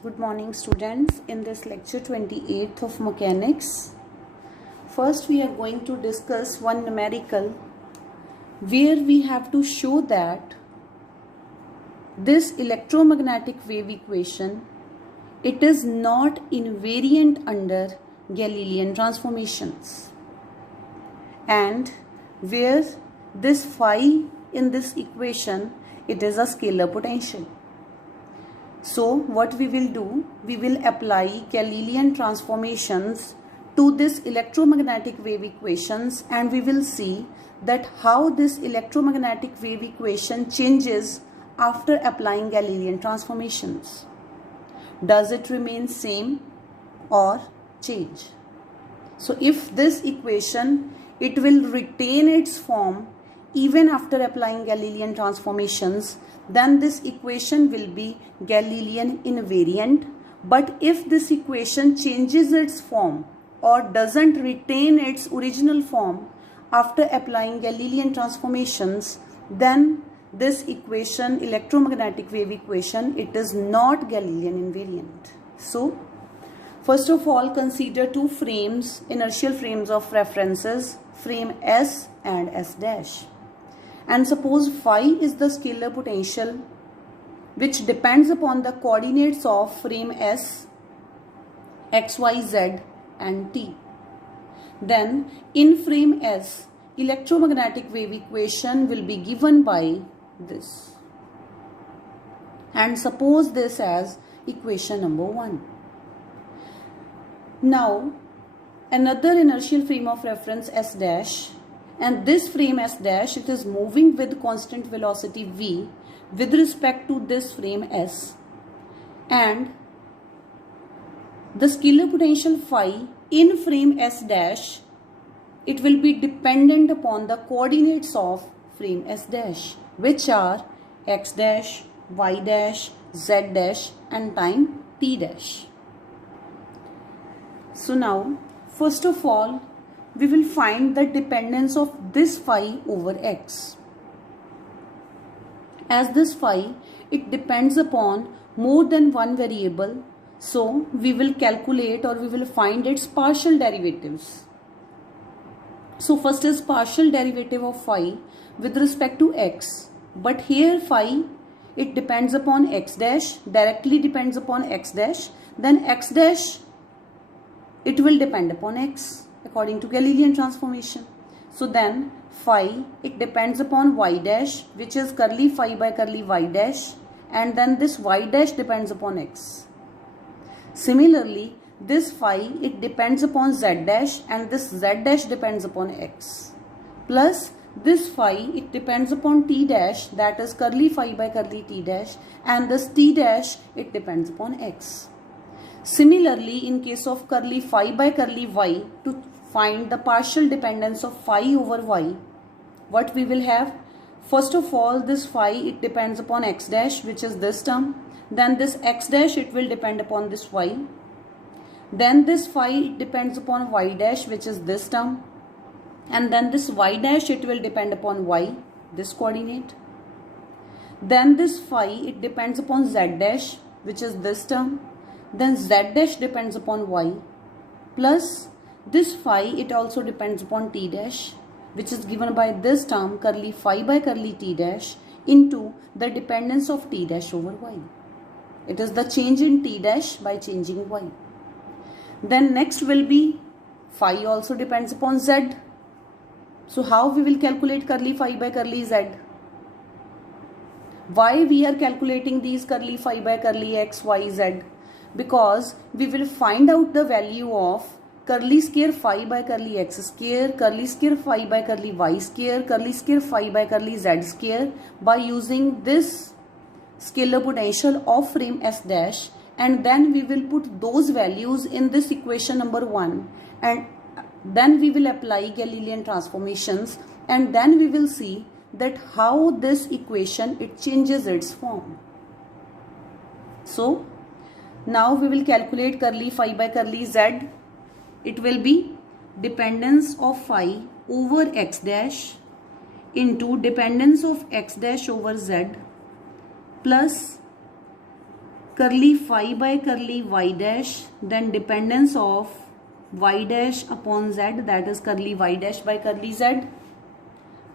Good morning students. In this lecture 28th of mechanics, first we are going to discuss one numerical where we have to show that this electromagnetic wave equation, it is not invariant under Galilean transformations, and where this phi in this equation, it is a scalar potential. So what we will do, we will apply Galilean transformations to this electromagnetic wave equations, and we will see that how this electromagnetic wave equation changes after applying Galilean transformations. Does it remain same or change? So if this equation, it will retain its form even after applying Galilean transformations, then this equation will be Galilean invariant. But if this equation changes its form or doesn't retain its original form after applying Galilean transformations, then this equation, electromagnetic wave equation, it is not Galilean invariant. So first of all, consider two frames, inertial frames of references, frame S and S dash. And suppose phi is the scalar potential which depends upon the coordinates of frame S, x, y, z and t. Then in frame S, electromagnetic wave equation will be given by this. And suppose this as equation number 1. Now another inertial frame of reference S dash, and this frame S dash, it is moving with constant velocity v with respect to this frame S, and the scalar potential phi in frame S dash, it will be dependent upon the coordinates of frame S dash, which are x dash, y dash, z dash and time t dash. So now first of all, we will find the dependence of this phi over x. As this phi, it depends upon more than one variable, so we will calculate or we will find its partial derivatives. So first is partial derivative of phi with respect to x, but here phi, it depends upon x dash, directly depends upon x dash, then x dash, it will depend upon x according to Galilean transformation. So then phi, it depends upon y dash, which is curly phi by curly y dash, and then this y dash depends upon x. Similarly, this phi, it depends upon z dash, and this z dash depends upon x, plus this phi, it depends upon t dash, that is curly phi by curly t dash, and this t dash, it depends upon x. Similarly, in case of curly phi by curly y, to find the partial dependence of phi over y, what we will have? First of all, this phi, it depends upon x dash, which is this term. Then this x dash, it will depend upon this y. Then this phi, it depends upon y dash, which is this term. And then this y dash, it will depend upon y, this coordinate. Then this phi, it depends upon z dash, which is this term. Then z dash depends upon y, plus this phi, it also depends upon t dash, which is given by this term curly phi by curly t dash into the dependence of t dash over y. It is the change in t dash by changing y. Then next will be phi also depends upon z. So how we will calculate curly phi by curly z? Why we are calculating these curly phi by curly x, y, z? Because we will find out the value of curly square phi by curly x square, curly square phi by curly y square, curly square phi by curly z square by using this scalar potential of frame S dash, and then we will put those values in this equation number 1, and then we will apply Galilean transformations, and then we will see that how this equation, it changes its form. So now we will calculate curly phi by curly z. It will be dependence of phi over x dash into dependence of x dash over z plus curly phi by curly y dash, then dependence of y dash upon z, that is curly y dash by curly z,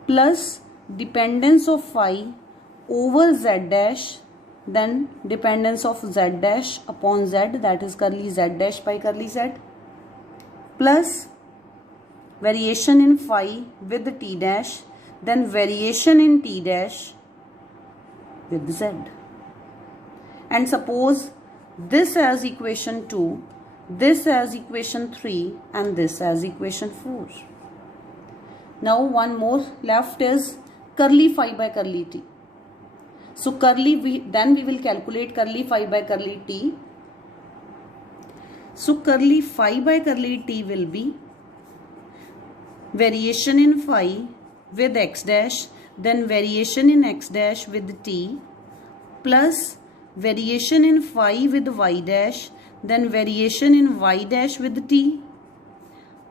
plus dependence of phi over z dash, then dependence of z dash upon z, that is curly z dash by curly z, plus variation in phi with t dash, then variation in t dash with z. And suppose this as equation 2, this as equation 3 and this as equation 4. Now one more left is curly phi by curly t. So then we will calculate curly phi by curly t. So curly phi by curly t will be variation in phi with x dash, then variation in x dash with t, plus variation in phi with y dash, then variation in y dash with t,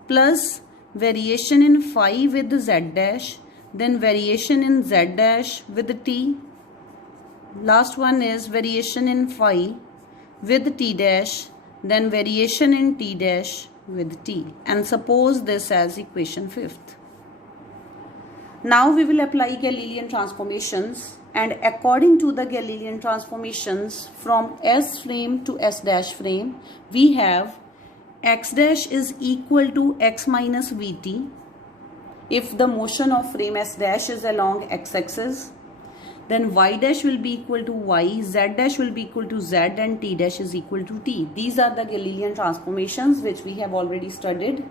plus variation in phi with z dash, then variation in z dash with t. Last one is variation in phi with t dash, then variation in t dash with t, and suppose this as equation 5th. Now we will apply Galilean transformations, and according to the Galilean transformations from S frame to S dash frame, we have x dash is equal to x minus vt if the motion of frame S dash is along x-axis, then y dash will be equal to y, z dash will be equal to z, and t dash is equal to t. These are the Galilean transformations which we have already studied.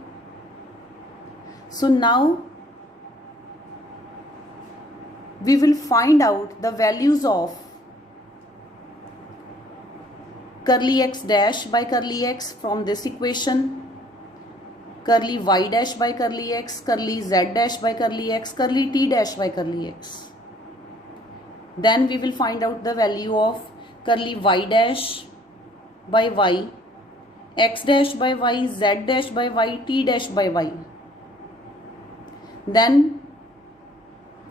So now we will find out the values of curly x dash by curly x from this equation, curly y dash by curly x, curly z dash by curly x, curly t dash by curly x. Then we will find out the value of curly y dash by y, x dash by y, z dash by y, t dash by y. Then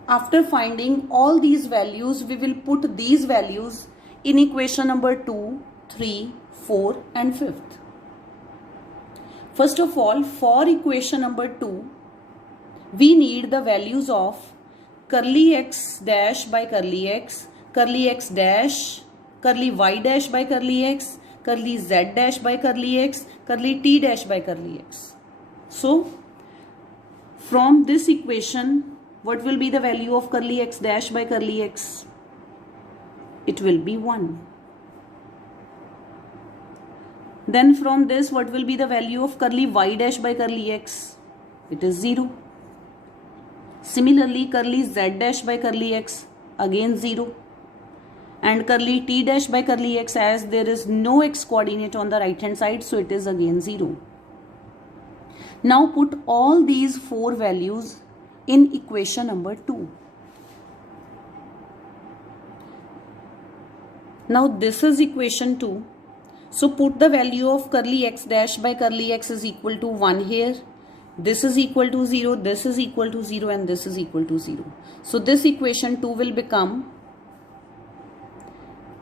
after finding all these values, we will put these values in equation number 2, 3, 4 and 5th. First of all, for equation number 2, we need the values of curly x dash by curly x dash, curly y dash by curly x, curly z dash by curly x, curly t dash by curly x. So, from this equation, what will be the value of curly x dash by curly x? It will be 1. Then from this, what will be the value of curly y dash by curly x? It is 0. Similarly, curly z dash by curly x, again 0. And curly t dash by curly x, as there is no x coordinate on the right hand side, so it is again 0. Now put all these 4 values in equation number 2. Now this is equation 2. So put the value of curly x dash by curly x is equal to 1 here. This is equal to 0, this is equal to 0 and this is equal to 0. So this equation 2 will become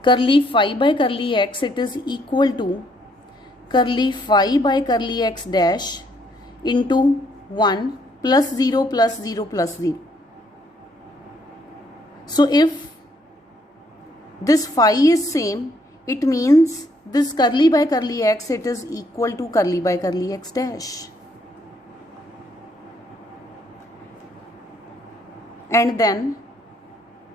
curly phi by curly x, it is equal to curly phi by curly x dash into 1 plus 0 plus 0 plus 0. So if this phi is same, it means this curly by curly x, it is equal to curly by curly x dash. And then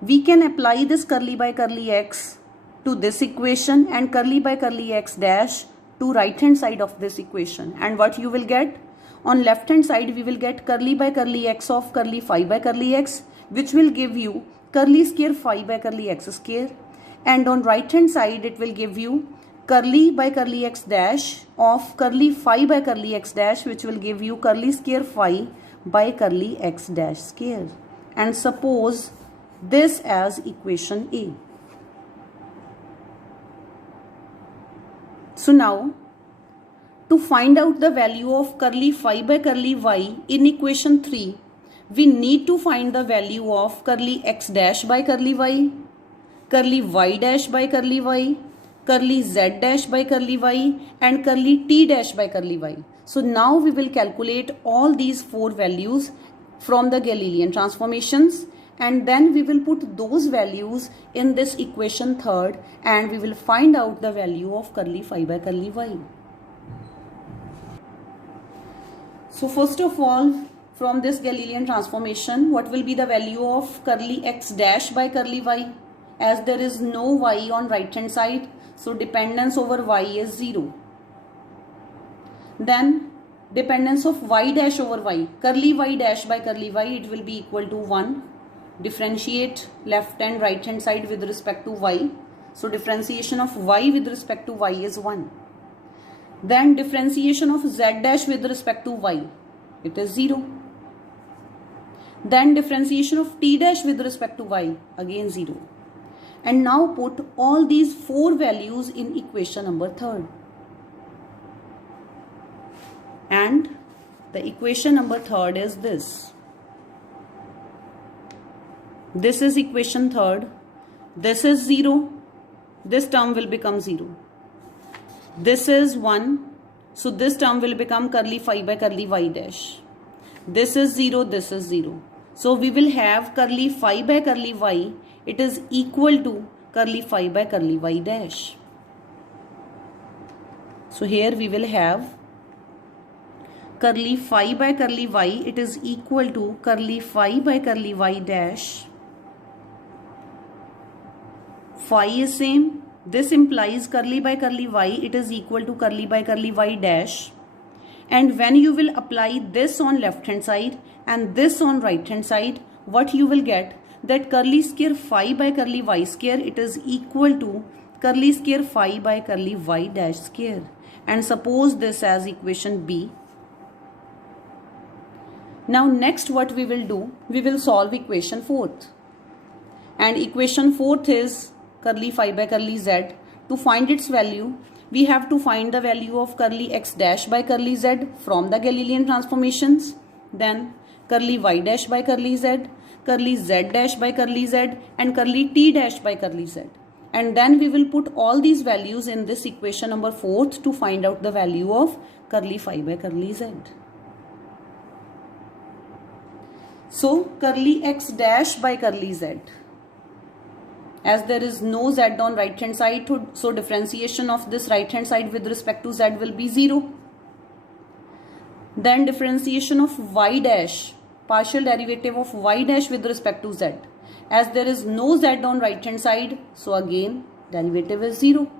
we can apply this curly by curly x to this equation and curly by curly x dash to right hand side of this equation. And what you will get? On left hand side, we will get curly by curly x of curly phi by curly x, which will give you curly square phi by curly x square. And on right hand side, it will give you curly by curly x dash of curly phi by curly x dash, which will give you curly square phi by curly x dash square. And suppose this as equation A. So now, to find out the value of curly phi by curly y in equation 3, we need to find the value of curly x dash by curly y dash by curly y, curly z dash by curly y, and curly t dash by curly y. So now we will calculate all these four values from the Galilean transformations, and then we will put those values in this equation third, and we will find out the value of curly phi by curly y. So first of all, from this Galilean transformation, what will be the value of curly x dash by curly y? As there is no y on right hand side, so dependence over y is 0. Then dependence of y dash over y, curly y dash by curly y, it will be equal to 1. Differentiate left and right hand side with respect to y. So differentiation of y with respect to y is 1. Then differentiation of z dash with respect to y, it is 0. Then differentiation of t dash with respect to y, again 0. And now put all these four values in equation number third. And the equation number third is this. This is equation third. This is 0. This term will become 0. This is 1. So this term will become curly phi by curly y dash. This is 0. This is 0. So we will have curly phi by curly y. It is equal to curly phi by curly y dash. So here we will have curly phi by curly y. It is equal to curly phi by curly y dash. Phi is same. This implies curly by curly y. It is equal to curly by curly y dash. And when you will apply this on left hand side and this on right hand side, what you will get? That curly square phi by curly y square, it is equal to curly square phi by curly y dash square. And suppose this as equation B. Now next what we will do? We will solve equation fourth. And equation fourth is curly phi by curly z. To find its value, we have to find the value of curly x dash by curly z from the Galilean transformations. Then curly y dash by curly z, curly z dash by curly z, and curly t dash by curly z. And then we will put all these values in this equation number fourth to find out the value of curly phi by curly z. So curly x dash by curly z. As there is no z on right hand side, so differentiation of this right hand side with respect to z will be 0. Then differentiation of y dash, partial derivative of y dash with respect to z. As there is no z on right hand side, so again derivative is 0.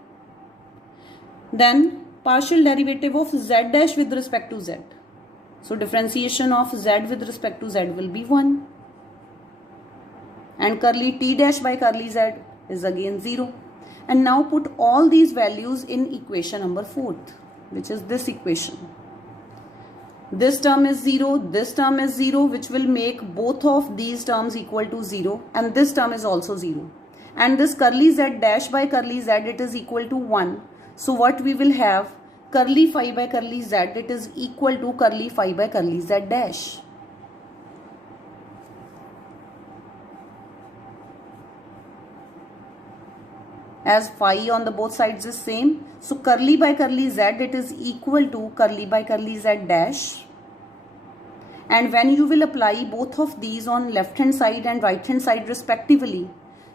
Then partial derivative of z dash with respect to z. So differentiation of z with respect to z will be 1. And curly t dash by curly z is again 0. And now put all these values in equation number fourth, which is this equation. This term is 0, this term is 0, which will make both of these terms equal to 0, and this term is also 0. And this curly z dash by curly z, it is equal to 1. So what we will have? Curly phi by curly z, it is equal to curly phi by curly z dash. As phi on the both sides is same, so curly by curly z, it is equal to curly by curly z dash. And when you will apply both of these on left hand side and right hand side respectively,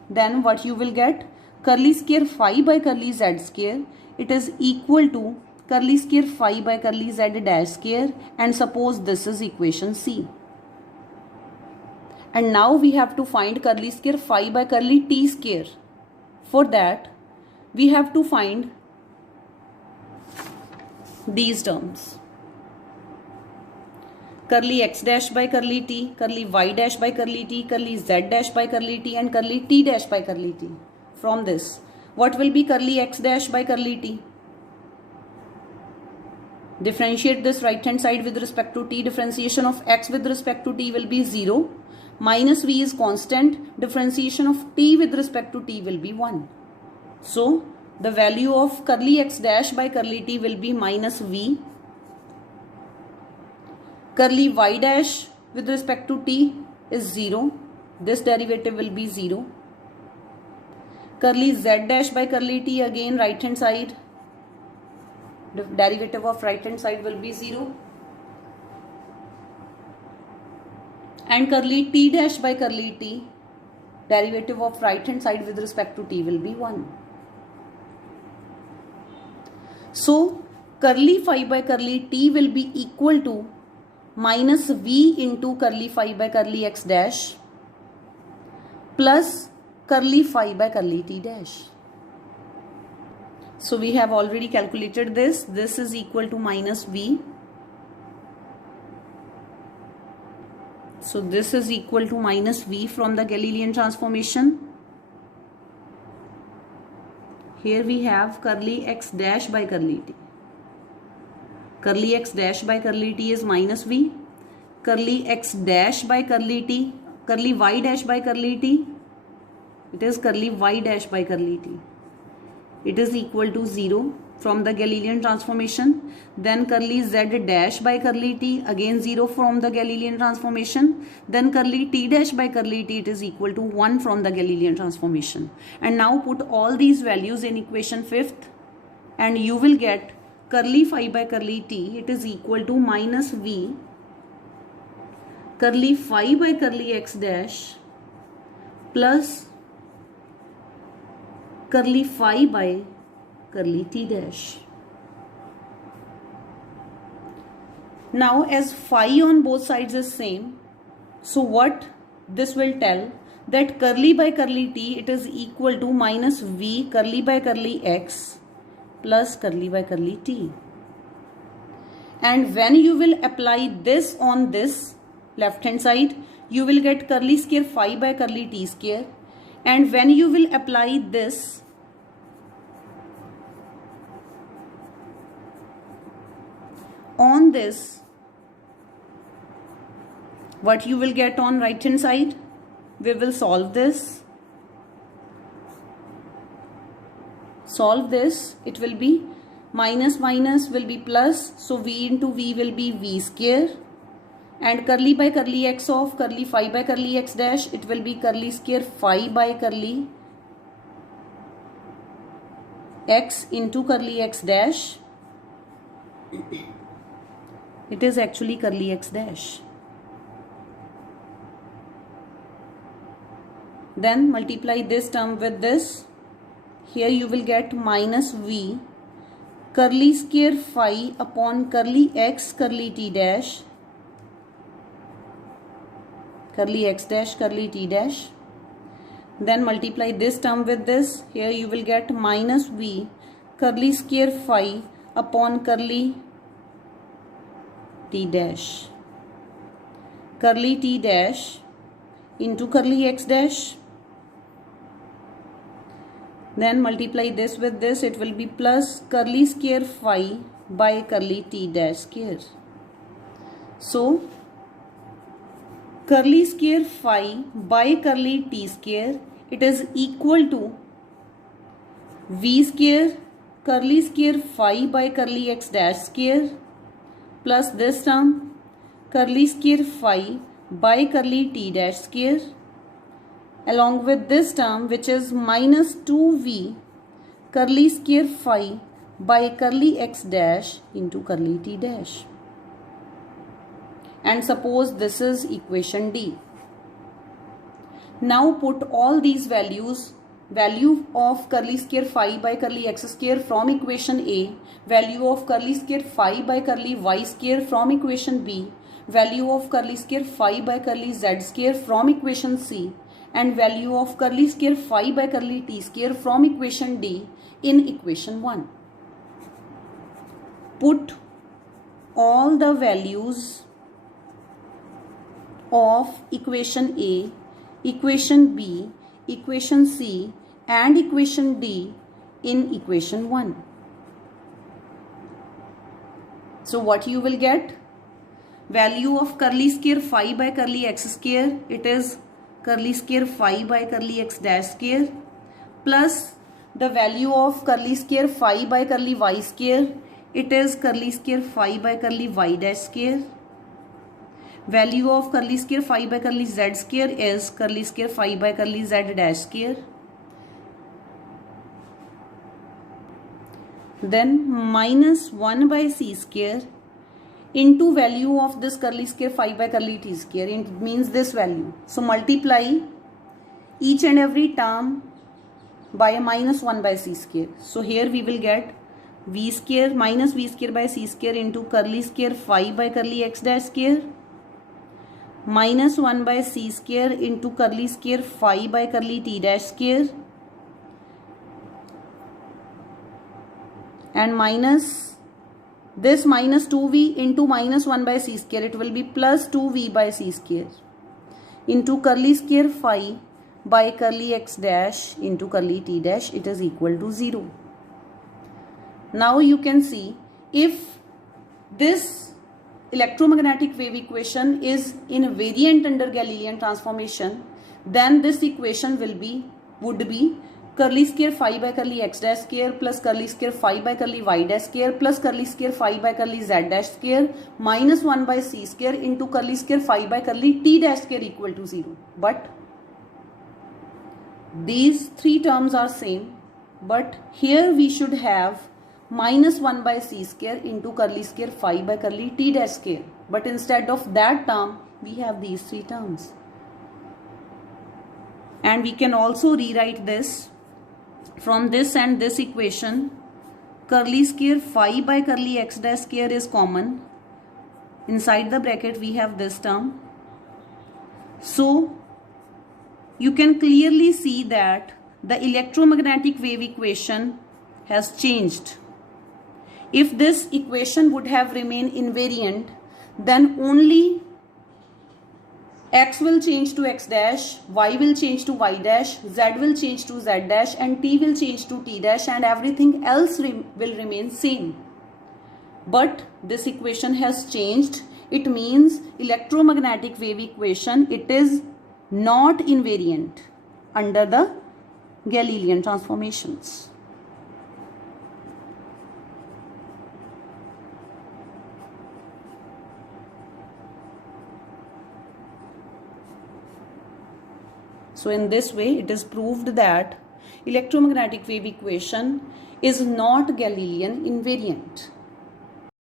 then what you will get? Curly square phi by curly z square, it is equal to curly square phi by curly z dash square, and suppose this is equation C. And now we have to find curly square phi by curly t square. For that, we have to find these terms. Curly x dash by curly t, curly y dash by curly t, curly z dash by curly t, and curly t dash by curly t. From this, what will be curly x dash by curly t? Differentiate this right hand side with respect to t. Differentiation of x with respect to t will be 0. Minus v is constant. Differentiation of t with respect to t will be 1. So the value of curly x dash by curly t will be minus v. Curly y dash with respect to t is 0. This derivative will be 0. curly z dash by curly t, again right hand side, the derivative of right hand side will be 0, and curly t dash by curly t, derivative of right hand side with respect to t will be 1. So curly phi by curly t will be equal to minus v into curly phi by curly x dash plus curly phi by curly t dash. So we have already calculated this. This is equal to minus v. So this is equal to minus v from the Galilean transformation. Here we have curly x dash by curly t. Curly x dash by curly t is minus v. Curly x dash by curly t, curly y dash by curly t, it is curly y dash by curly t. It is equal to 0 from the Galilean transformation. Then curly z dash by curly t, again 0 from the Galilean transformation. Then curly t dash by curly t, it is equal to 1 from the Galilean transformation. And now put all these values in equation 5th and you will get curly phi by curly t, it is equal to minus v curly phi by curly x dash plus curly phi by curly t dash. Now as phi on both sides is same, so what this will tell, that curly by curly t, it is equal to minus v curly by curly x plus curly by curly t. And when you will apply this on this left hand side, you will get curly square phi by curly t square. And when you will apply this on this, what you will get on right hand side, we will solve this. Solve this, it will be minus minus will be plus, so v into v will be v square, and curly by curly x of curly phi by curly x dash, it will be curly square phi by curly x into curly x dash. It is actually curly x dash. Then multiply this term with this. Here you will get minus v curly square phi upon curly x curly t dash, curly x dash curly t dash. Then multiply this term with this. Here you will get minus v curly square phi upon curly t dash, curly t dash into curly x dash. Then multiply this with this, it will be plus curly square phi by curly t dash square. So curly square phi by curly t square, it is equal to v square curly square phi by curly x dash square plus this term curly square phi by curly t dash square, along with this term which is minus 2v curly square phi by curly x dash into curly t dash. And suppose this is equation D. Now put all these values, value of curly square phi by curly x square from equation A, value of curly square phi by curly y square from equation B, value of curly square phi by curly z square from equation C, and value of curly square phi by curly t square from equation D in equation 1. Put all the values of equation A, equation B, equation C and equation D in equation 1. So what you will get? Value of curly square phi by curly x square, it is curly square phi by curly x dash square, plus the value of curly square phi by curly y square, it is curly square phi by curly y dash square. Value of curly square phi by curly z square is curly square phi by curly z dash square. then minus 1 by c square into value of this curly square phi by curly t square. It means this value. So multiply each and every term by a minus 1 by c square. So here we will get v square minus v square by c square into curly square phi by curly x dash square minus 1 by c square into curly square phi by curly t dash square and minus this minus 2v into minus 1 by c square. It will be plus 2v by c square into curly square phi by curly x dash into curly t dash. It is equal to 0. Now you can see if this electromagnetic wave equation is invariant under Galilean transformation, then this equation would be curly square phi by curly x dash square plus curly square phi by curly y dash square plus curly square phi by curly z dash square minus 1 by c square into curly square phi by curly t dash square equal to 0. But these three terms are same, but here we should have minus 1 by c square into curly square phi by curly t dash square, but instead of that term we have these three terms. And we can also rewrite this from this and this equation. Curly square phi by curly x dash square is common. Inside the bracket we have this term. So you can clearly see that the electromagnetic wave equation has changed. If this equation would have remained invariant, then only x will change to x dash, y will change to y dash, z will change to z dash and t will change to t dash, and everything else will remain same. But this equation has changed. It means electromagnetic wave equation, it is not invariant under the Galilean transformations. So in this way it is proved that electromagnetic wave equation is not Galilean invariant.